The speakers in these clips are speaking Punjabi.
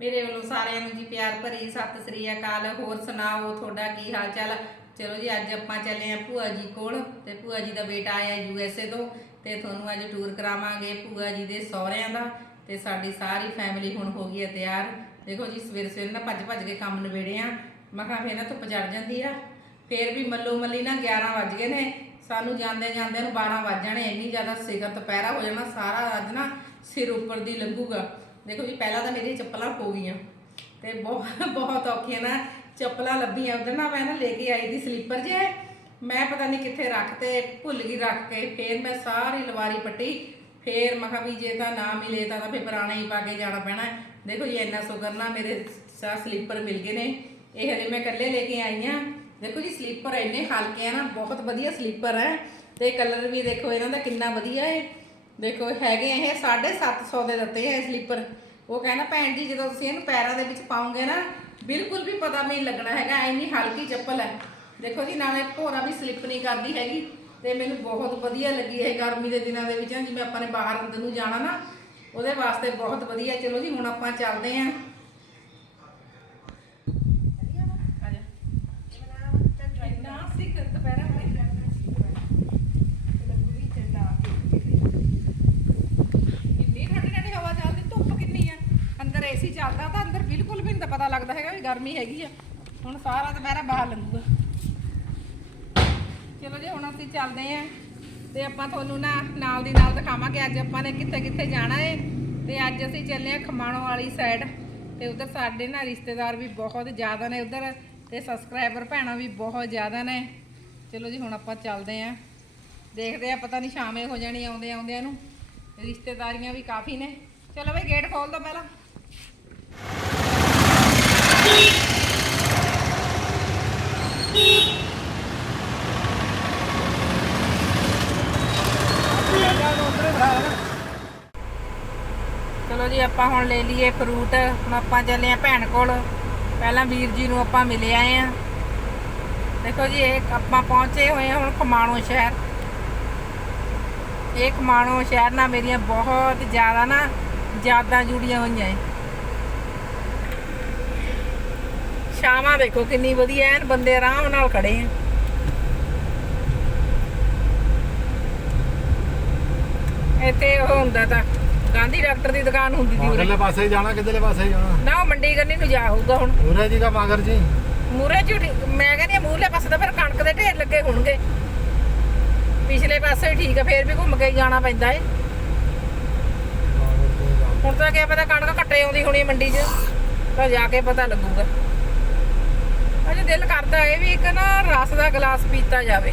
ਮੇਰੇ ਵੱਲੋਂ ਸਾਰਿਆਂ ਨੂੰ ਜੀ ਪਿਆਰ ਭਰੀ ਸਤਿ ਸ੍ਰੀ ਅਕਾਲ। ਹੋਰ ਸੁਣਾਓ, ਤੁਹਾਡਾ ਕੀ ਹਾਲ ਚਾਲ? ਚਲੋ ਜੀ, ਅੱਜ ਆਪਾਂ ਚੱਲੇ ਆ ਭੂਆ ਜੀ ਕੋਲ ਤੇ ਭੂਆ ਜੀ ਦਾ ਬੇਟਾ ਆਇਆ ਯੂ ਐਸ ਏ ਤੋਂ ਤੇ ਤੁਹਾਨੂੰ ਅੱਜ ਟੂਰ ਕਰਾਵਾਂਗੇ ਭੂਆ ਜੀ ਦੇ ਸਹੁਰਿਆਂ ਦਾ ਤੇ ਸਾਡੀ ਸਾਰੀ ਫੈਮਿਲੀ ਹੁਣ ਹੋ ਗਈ ਹੈ ਤਿਆਰ। ਦੇਖੋ ਜੀ, ਸਵੇਰੇ ਸਵੇਰੇ ਨਾ ਭੱਜ ਭੱਜ ਕੇ ਕੰਮ ਨਿਬੇੜੇ ਆ ਮੈਂ ਕਿਹਾ ਫੇਰ ਨਾ ਧੁੱਪ ਚੜ ਜਾਂਦੀ ਆ। ਫੇਰ ਵੀ ਮੱਲੋ ਮੱਲੀ ਨਾ 11 ਵੱਜ ਗਏ ਨੇ। ਸਾਨੂੰ ਜਾਂਦੇ ਜਾਂਦੇ ਨੂੰ 12 ਵੱਜ ਜਾਣੇ, ਇੰਨੀ ਜ਼ਿਆਦਾ ਸਿਖਰ ਦੁਪਹਿਰਾ ਹੋ ਜਾਣਾ, ਸਾਰਾ ਅੱਜ ਨਾ ਸਿਰ ਉੱਪਰ ਦੀ ਲੰਘੂਗਾ। ਦੇਖੋ ਜੀ, ਪਹਿਲਾਂ ਤਾਂ ਮੇਰੀਆਂ ਚੱਪਲਾਂ ਹੋ ਗਈਆਂ। ਤੇ ਬਹੁਤ ਬਹੁਤ ਔਖੀਆਂ ਨਾ ਚੱਪਲਾਂ ਲੱਭੀਆਂ। ਉਧਰ ਨਾ ਮੈਂ ਨਾ ਲੈ ਕੇ ਆਈ ਦੀ ਸਲੀਪਰ ਜੇ ਮੈਂ ਪਤਾ ਨਹੀਂ ਕਿੱਥੇ ਰੱਖ ਤੇ ਭੁੱਲ ਗਈ ਰੱਖ ਕੇ। ਫੇਰ ਮੈਂ ਸਾਰੀ ਲਵਾਰੀ ਪੱਟੀ। ਫੇਰ ਮੈਂ ਕਿਹਾ ਵੀ ਜੇ ਤਾਂ ਨਾ ਮਿਲੇ ਤਾਂ ਤਾਂ ਫੇਰ ਪੁਰਾਣਾ ਹੀ ਪਾ ਕੇ ਜਾਣਾ ਪੈਣਾ। ਦੇਖੋ ਜੀ, ਇੰਨਾ ਸੁਗਰ ਨਾ ਮੇਰੇ ਸਾ ਸਲੀਪਰ ਮਿਲ ਗਏ ਨੇ। ਇਹ ਹਲੇ ਮੈਂ ਇਕੱਲੇ ਲੈ ਕੇ ਆਈ ਆ। ਦੇਖੋ ਜੀ, ਸਲੀਪਰ ਇੰਨੇ ਹਲਕੇ ਆ ਨਾ, ਬਹੁਤ ਵਧੀਆ ਸਲੀਪਰ ਹੈ। ਤੇ ਕਲਰ ਵੀ ਦੇਖੋ, ਇਹਨਾਂ ਦਾ ਕਿੰਨਾ ਵਧੀਆ ਹੈ ਦੇਖੋ, ਹੈਗੇ ਇਹ 750 ਦੇ ਦਿੱਤੇ ਹੈ ਸਲੀਪਰ ਉਹ ਕਹਿੰਦਾ, ਭੈਣ ਜੀ, ਜਦੋਂ ਤੁਸੀਂ ਇਹਨੂੰ ਪੈਰਾਂ ਦੇ ਵਿੱਚ ਪਾਉਂਗੇ ਨਾ, ਬਿਲਕੁਲ ਵੀ ਪਤਾ ਨਹੀਂ ਲੱਗਣਾ ਹੈਗਾ ਇੰਨੀ ਹਲਕੀ ਚੱਪਲ ਹੈ। ਦੇਖੋ ਜੀ, ਨਾਲੇ ਭੋਰਾ ਵੀ ਸਲਿੱਪ ਨਹੀਂ ਕਰਦੀ ਹੈਗੀ ਤੇ ਮੈਨੂੰ ਬਹੁਤ ਵਧੀਆ ਲੱਗੀ ਇਹ ਗਰਮੀ ਦੇ ਦਿਨਾਂ ਦੇ ਵਿੱਚ ਨਾ ਜਿਵੇਂ ਆਪਾਂ ਨੇ ਬਾਹਰ ਅੰਦਰ ਨੂੰ ਜਾਣਾ ਨਾ, ਉਹਦੇ ਵਾਸਤੇ ਬਹੁਤ ਵਧੀਆ। ਚਲੋ ਜੀ, ਹੁਣ ਆਪਾਂ ਚੱਲਦੇ ਆਂ ਇੰਨਾ ਸਿੱਖ ਦੁਪਹਿਰਾ ਇੰਨੀ ਠੰਡੀ ਠੰਡੀ ਹਵਾ ਚੱਲਦੀ ਧੁੱਪ ਕਿੰਨੀ ਆ ਅੰਦਰ ਏਸੀ ਚੱਲਦਾ ਤਾਂ ਅੰਦਰ ਬਿਲਕੁਲ ਵੀ ਨਹੀਂ ਪਤਾ ਲੱਗਦਾ ਹੈਗਾ ਵੀ ਗਰਮੀ ਹੈਗੀ ਆ। ਹੁਣ ਸਾਰਾ ਦੁਪਹਿਰਾ ਬਾਹਰ ਲੰਘੂਗਾ। ਚਲੋ ਜੀ, ਹੁਣ ਅਸੀਂ ਚੱਲਦੇ ਆਂ ਤੇ ਆਪਾਂ ਤੁਹਾਨੂੰ ਨਾ ਨਾਲ ਦੀ ਨਾਲ ਦਿਖਾਵਾਂਗੇ। ਅੱਜ ਆਪਾਂ ਨੇ ਕਿੱਥੇ ਕਿੱਥੇ ਜਾਣਾ ਏ ਤੇ ਅੱਜ ਅਸੀਂ ਚੱਲੇ ਆਂ ਖਮਾਣੋ ਵਾਲੀ ਸਾਈਡ ਤੇ ਉਧਰ ਸਾਡੇ ਨਾ ਰਿਸ਼ਤੇਦਾਰ ਵੀ ਬਹੁਤ ਜ਼ਿਆਦਾ ਨੇ ਉਧਰ ਤੇ ਸਬਸਕ੍ਰਾਈਬਰ ਭੈਣਾਂ ਵੀ ਬਹੁਤ ਜ਼ਿਆਦਾ ਨੇ। ਚਲੋ ਜੀ, ਹੁਣ ਆਪਾਂ ਚੱਲਦੇ ਆਂ ਦੇਖਦੇ ਆ ਪਤਾ ਨਹੀਂ ਸ਼ਾਮੇ ਹੋ ਜਾਣੀ ਆਉਂਦੇ ਆਉਂਦਿਆਂ ਨੂੰ। ਰਿਸ਼ਤੇਦਾਰੀਆਂ ਵੀ ਕਾਫੀ ਨੇ। ਚਲੋ ਬਈ ਗੇਟ ਖੋਲ ਦੋ ਪਹਿਲਾਂ। ਚਲੋ ਜੀ, ਆਪਾਂ ਹੁਣ ਲੈ ਲਈਏ ਫਰੂਟ ਹੁਣ ਆਪਾਂ ਚੱਲੇ ਆ ਭੈਣ ਕੋਲ। ਪਹਿਲਾਂ ਵੀਰ ਜੀ ਨੂੰ ਆਪਾਂ ਮਿਲੇ ਆਏ ਆ ਦੇਖੋ ਜੀ, ਇਹ ਆਪਾਂ ਪਹੁੰਚੇ ਹੋਏ ਆ ਹੁਣ ਖਮਾਣੋ ਸ਼ਹਿਰ। ਇਹ ਖਮਾਣੋ ਸ਼ਹਿਰ ਨਾਲ ਮੇਰੀਆਂ ਬਹੁਤ ਜ਼ਿਆਦਾ ਨਾ ਯਾਦਾਂ ਜੁੜੀਆਂ ਹੋਈਆਂ ਏ। ਸ਼ਾਮਾਂ ਦੇਖੋ ਕਿੰਨੀ ਵਧੀਆ ਐਨ ਬੰਦੇ ਆਰਾਮ ਨਾਲ ਖੜੇ ਆ। ਇੱਥੇ ਉਹ ਹੁੰਦਾ ਤਾਂ ਗਾਂਧੀ ਡਾਕਟਰ ਦੀ ਦੁਕਾਨ ਹੁੰਦੀ ਸੀ ਉਰੇ। ਪਾਸੇ ਜਾਣਾ ਕਿੱਧਰਲੇ ਪਾਸੇ ਜਾਣਾ? ਨਾ ਉਹ ਮੰਡੀ ਕਰਨੀ ਨੂੰ ਜਾ ਹੋਊਗਾ ਹੁਣ। ਉਰੇ ਜੀ ਦਾ ਮਗਰ ਜੀ? ਮੂਰੇ ਝੂਠੀ ਮੈਂ ਕਹਿੰਦੀ ਮੂਰਲੇ ਪਾਸੇ ਤਾਂ ਫਿਰ ਕਣਕ ਦੇ ਢੇਰ ਲੱਗੇ ਹੋਣਗੇ। ਪਿਛਲੇ ਪਾਸੇ ਵੀ ਠੀਕ ਆ ਫੇਰ ਵੀ ਘੁੰਮ ਕੇ ਹੀ ਜਾਣਾ ਪੈਂਦਾ ਏ। ਹੁਣ ਤਾਂ ਕਿਆ ਪਤਾ ਕਣਕ ਘੱਟੇ ਆਉਂਦੀ ਹੋਣੀ ਮੰਡੀ 'ਚ ਤਾਂ ਜਾ ਕੇ ਪਤਾ ਲੱਗੂਗਾ। ਅਜੇ ਦਿਲ ਕਰਦਾ ਇਹ ਵੀ ਇੱਕ ਨਾ ਰਸ ਦਾ ਗਲਾਸ ਪੀਤਾ ਜਾਵੇ।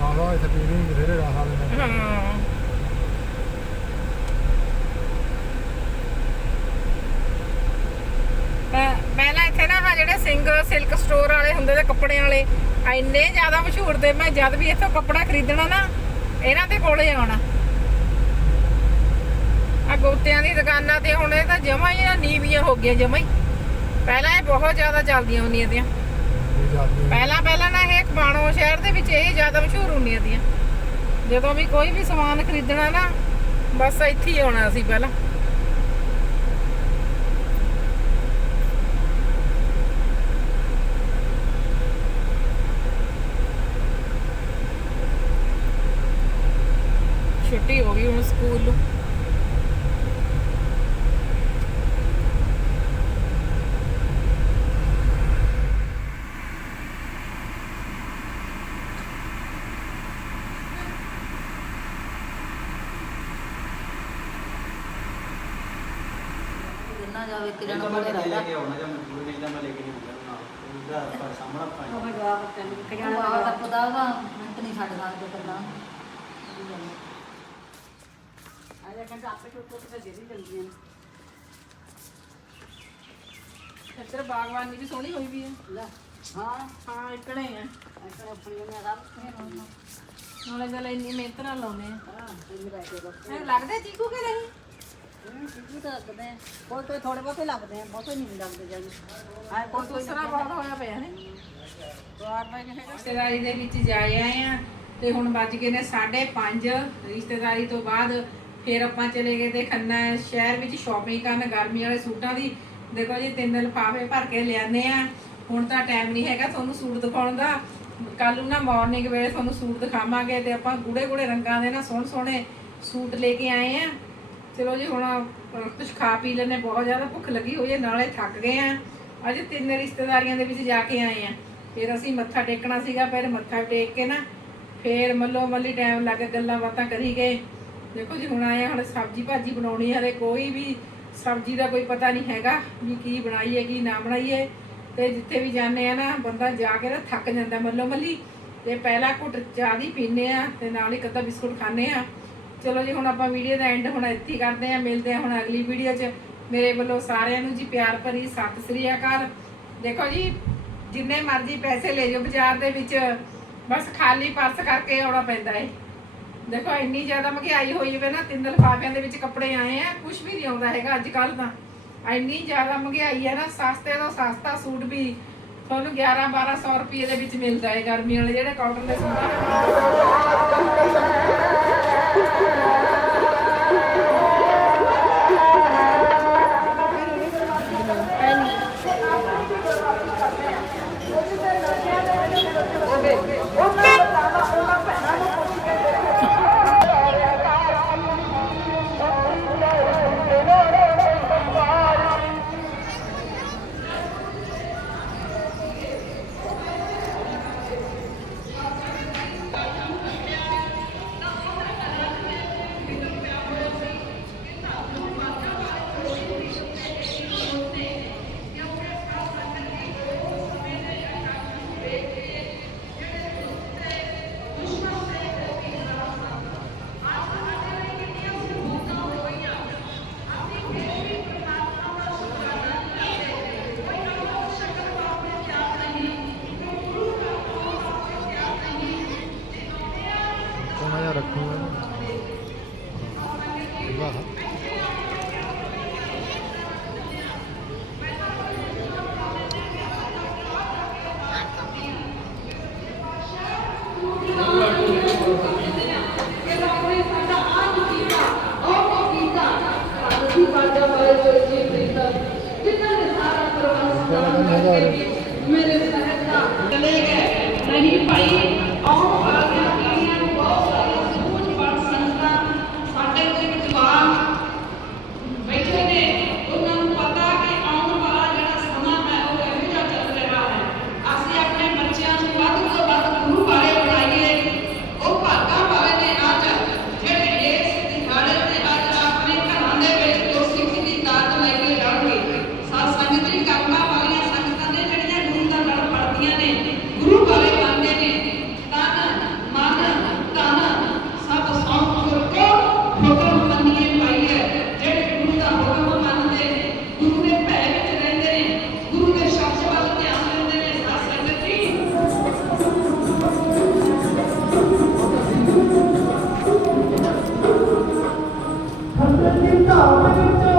ਲਾਵਾ ਇੱਥੇ ਪੀਣੀ ਬਥੇਰੇ ਰਾਸਾਂ ਦੇ ਨੇ। ਹਾਂ। ਪਹਿ- ਪਹਿਲਾਂ ਇੱਥੇ ਨਾ ਆਹ ਜਿਹੜੇ ਸਿੰਘ ਸਿਲਕ ਸਟੋਰ ਵਾਲੇ ਹੁੰਦੇ ਤੇ ਕੱਪੜਿਆਂ ਵਾਲੇ ਇੰਨੇ ਜ਼ਿਆਦਾ ਮਸ਼ਹੂਰ ਤੇ ਮੈਂ ਜਦ ਵੀ ਇੱਥੋਂ ਕੱਪੜਾ ਖਰੀਦਣਾ ਨਾ ਇਹਨਾਂ ਦੇ ਕੋਲੇ ਆਉਣਾ। ਆ ਗੋਤਿਆਂ ਦੀ ਦੁਕਾਨਾਂ ਤੇ ਹੁਣ ਇਹ ਤਾਂ ਜਮਾ ਹੀ ਨਾ ਨੀਵੀਆਂ ਹੋ ਗਈਆਂ ਜਮਾ ਹੀ। ਪਹਿਲਾਂ ਇਹ ਬਹੁਤ ਜ਼ਿਆਦਾ ਚੱਲਦੀਆਂ ਹੁੰਦੀਆਂ ਤੀਆਂ। ਪਹਿਲਾਂ ਪਹਿਲਾਂ ਨਾ ਇਹ ਖਮਾਣੋ ਸ਼ਹਿਰ ਦੇ ਵਿੱਚ ਇਹ ਜ਼ਿਆਦਾ ਮਸ਼ਹੂਰ ਹੁੰਦੀਆਂ ਤੀਆਂ। ਜਦੋਂ ਵੀ ਕੋਈ ਵੀ ਸਮਾਨ ਖਰੀਦਣਾ ਨਾ, ਬਸ ਇੱਥੇ ਹੀ ਆਉਣਾ ਸੀ ਪਹਿਲਾਂ ਛੁੱਟੀ ਹੋ ਗਈ ਹੁਣ ਸਕੂਲ ਨੂੰ ਜਿੰਨਾ ਜਾਵੇ ਇੱਕ ਜਣਾ ਜਣਾ ਮੈਂ ਬੜੇ ਲੈ ਰਹਿੰਦਾ ਕੇ ਆਉਣਾ ਜਾਂ ਮਜਬੂਰ ਨਹੀਂ ਤਾਂ ਮੈਂ ਲੈ ਕੇ ਨਹੀਂ ਆਉਂਦਾ ਨਾਲ ਉਹਦਾ ਪਰ ਸਾਹਮਣਾ ਪਾਣੀ ਉਹ ਜਵਾਬ ਤੈਨੂੰ ਇੱਕ ਜਣਾ ਬਾਹਰ ਦਾ ਪਤਾ ਉਹਦਾ ਮਿੰਟ ਨਹੀਂ ਛੱਡ ਸਕਦੇ ਕਰਦਾ ਆਜਾ ਕਹਿੰਦਾ ਆਪੇ ਟੁੱਟ ਟੁੱਟ ਕੇ ਜਿਹੜੀ ਚਲਦੀਆਂ ਇੱਧਰ ਬਾਗਵਾਨੀ ਵੀ ਸੋਹਣੀ ਹੋਈ ਵੀ ਹੈ। ਲੈ। ਹਾਂ ਹਾਂ ਇਕੜੇ ਆ। ਐਸਾ ਆਪਣੀ ਨੇ ਰੱਬ ਨੇ ਨਾਲੇ ਗੱਲ ਇੰਨੀ ਮਿਹਨਤ ਨਾਲ ਲਾਉਂਦੇ ਆ। ਹਾਂ ਇਹ ਲੈ ਕੇ ਬਸ। ਐਂ ਲੱਗਦਾ ਚੀਕੂ ਕਿ ਨਹੀਂ? ਇਹ ਸਿੱਧੂ ਤਾਂ ਲੱਗਦੇ ਆ। ਕੋਈ ਕੋਈ ਥੋੜੇ ਬਹੁਤੇ ਲੱਗਦੇ ਆ ਬਹੁਤੇ ਨਹੀਂ ਲੱਗਦੇ ਜਾਨੀ ਹਾਂ ਕੋਈ ਕੋਈ ਦੂਸਰਾ ਬਹੁਤ ਹੋਇਆ ਪਿਆ ਨੇ ਰਿਸ਼ਤੇਦਾਰੀ ਦੇ ਵਿੱਚ ਜਾਏ ਆਏ ਆ ਤੇ ਹੁਣ ਵੱਜ ਗਏ ਨੇ 5:30 ਰਿਸ਼ਤੇਦਾਰੀ ਤੋਂ ਬਾਅਦ ਫਿਰ ਆਪਾਂ ਚਲੇ ਗਏ ਤੇ ਖੰਨਾ ਸ਼ਹਿਰ ਵਿੱਚ ਸ਼ਾਪਿੰਗ ਕਰਨ ਗਰਮੀ ਵਾਲੇ ਸੂਟਾਂ ਦੀ। ਦੇਖੋ ਜੀ ਤਿੰਨ ਲਿਫਾਫੇ ਭਰ ਕੇ ਲਿਆਨੇ ਆ। ਹੁਣ ਤਾਂ ਟਾਈਮ ਨਹੀਂ ਹੈਗਾ ਤੁਹਾਨੂੰ ਸੂਟ ਦਿਖਾਉਣ ਦਾ। ਕੱਲ ਨੂੰ ਨਾ ਮਾਰਨਿੰਗ ਵੇਲੇ ਤੁਹਾਨੂੰ ਸੂਟ ਦਿਖਾਵਾਂਗੇ ਤੇ ਆਪਾਂ ਗੂੜੇ ਗੂੜੇ ਰੰਗਾਂ ਦੇ ਨਾ ਸੋਹਣੇ ਸੋਹਣੇ ਸੂਟ ਲੈ ਕੇ ਆਏ ਆ। ਚਲੋ ਜੀ ਹੁਣ ਕੁਝ ਖਾ ਪੀ ਲੈਨੇ ਬਹੁਤ ਜ਼ਿਆਦਾ ਭੁੱਖ ਲੱਗੀ ਹੋਈ ਹੈ ਨਾਲੇ ਥੱਕ ਗਏ ਆ ਅੱਜ ਤਿੰਨ ਰਿਸ਼ਤੇਦਾਰੀਆਂ ਦੇ ਵਿੱਚ ਜਾ ਕੇ ਆਏ ਆ ਫਿਰ ਅਸੀਂ ਮੱਥਾ ਟੇਕਣਾ ਸੀਗਾ ਫਿਰ ਮੱਥਾ ਟੇਕ ਕੇ ਨਾ ਫਿਰ ਮੱਲੋ ਮੱਲੀ ਟਾਈਮ ਲੱਗ ਗੱਲਾਂ ਬਾਤਾਂ ਕਰੀ ਗਏ। ਦੇਖੋ ਜੀ ਹੁਣ ਆਏ ਆ, ਹੁਣ ਸਬਜ਼ੀ ਭਾਜੀ ਬਣਾਉਣੀ ਹਲੇ ਕੋਈ ਵੀ ਸਬਜ਼ੀ ਦਾ ਕੋਈ ਪਤਾ ਨਹੀਂ ਹੈਗਾ ਵੀ ਕੀ ਬਣਾਈਏ ਕੀ ਨਾ ਬਣਾਈਏ ਤੇ ਜਿੱਥੇ ਵੀ ਜਾਂਦੇ ਆ ਨਾ ਬੰਦਾ ਜਾ ਕੇ ਨਾ ਥੱਕ ਜਾਂਦਾ ਮੱਲੋ ਮੱਲੀ। ਤੇ ਪਹਿਲਾ ਘੁੱਟ ਚਾਹ ਦੀ ਪੀਂਦੇ ਆ ਤੇ ਨਾਲ ਹੀ ਕੱਦਾ ਬਿਸਕੁਟ ਖਾਂਦੇ ਆ ਚਲੋ ਜੀ, ਹੁਣ ਆਪਾਂ ਵੀਡੀਓ ਦਾ ਐਂਡ ਹੁਣ ਇੱਥੇ ਕਰਦੇ ਆ ਮਿਲਦੇ ਆ ਹੁਣ ਅਗਲੀ ਵੀਡੀਓ 'ਚ। ਮੇਰੇ ਵੱਲੋਂ ਸਾਰਿਆਂ ਨੂੰ ਜੀ ਪਿਆਰ ਭਰੀ ਸਤਿ ਸ੍ਰੀ ਅਕਾਲ। ਦੇਖੋ ਜੀ, ਜਿੰਨੇ ਮਰਜ਼ੀ ਪੈਸੇ ਲੈ ਜਾਓ ਬਾਜ਼ਾਰ ਦੇ ਵਿੱਚ, ਬਸ ਖਾਲੀ ਪਰਸ ਕਰਕੇ ਆਉਣਾ ਪੈਂਦਾ ਏ। ਦੇਖੋ, ਇੰਨੀ ਜ਼ਿਆਦਾ ਮਹਿੰਗਾਈ ਹੋਈ ਵੇ ਨਾ, ਤਿੰਨ ਲਿਫਾਫਿਆਂ ਦੇ ਵਿੱਚ ਕੱਪੜੇ ਆਏ ਆ ਕੁਝ ਵੀ ਨਹੀਂ ਆਉਂਦਾ ਹੈਗਾ ਅੱਜ ਕੱਲ ਤਾਂ। ਇੰਨੀ ਜ਼ਿਆਦਾ ਮਹਿੰਗਾਈ ਹੈ ਨਾ, ਸਸਤੇ ਤੋਂ ਸਸਤਾ ਸੂਟ ਵੀ ਤੁਹਾਨੂੰ 11 1200 ਰੁਪਏ ਦੇ ਵਿੱਚ ਮਿਲਦਾ ਹੈ ਗਰਮੀ ਵਾਲੇ ਜਿਹੜੇ ਕਾਟਨ ਦੇ ਸੂਟ ਆ। ਥੋੜਾ ਜਿਹਾ ਰੱਖੂਗਾ ਵਾਹ ਮੇਰੇ ਸਹਿਤ ਦਾ ਚਲੇ ਗਏ ਨਹੀਂ Hallelujah.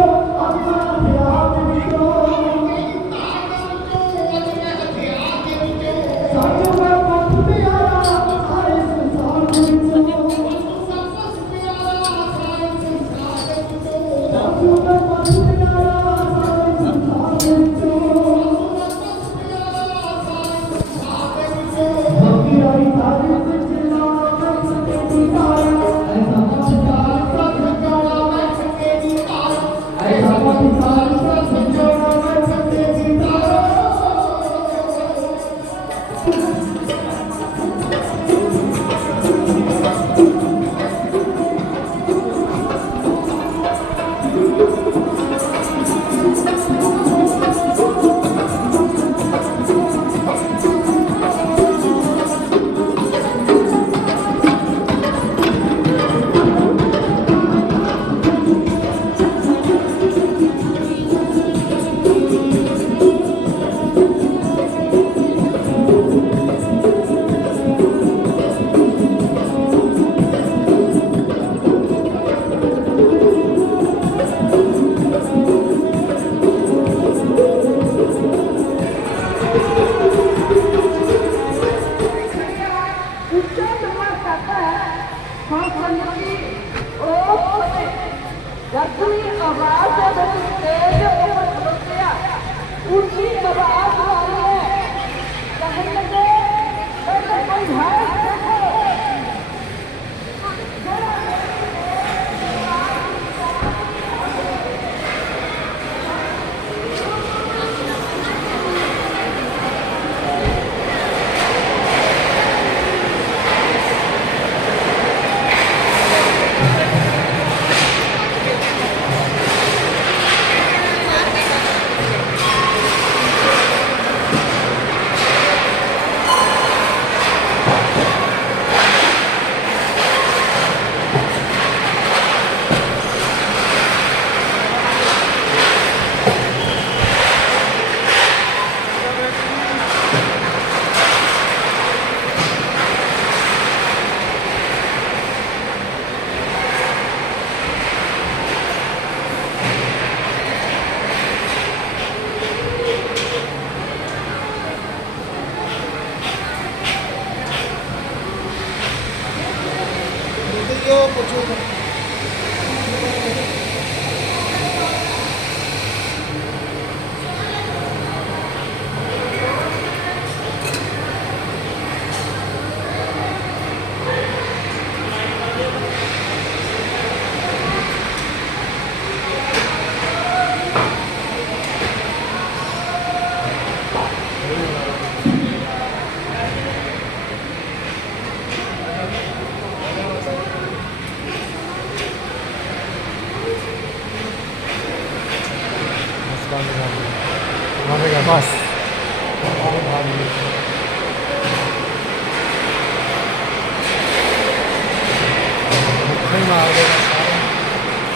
ਨਹੀਂ ਮਾਰ ਦੇ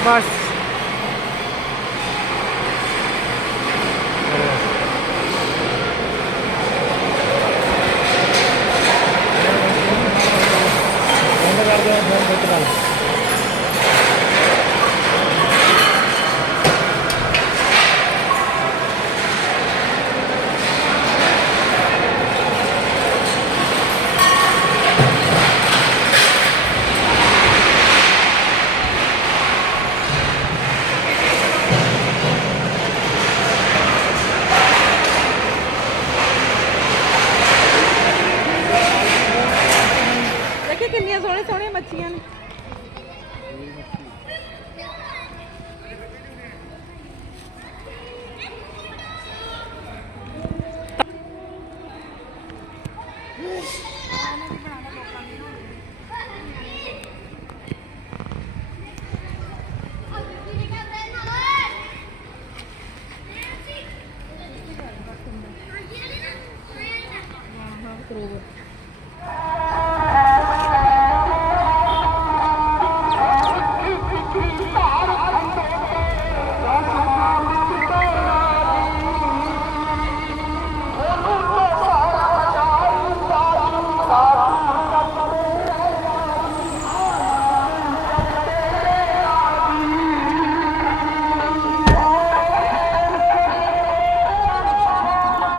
ਬਸ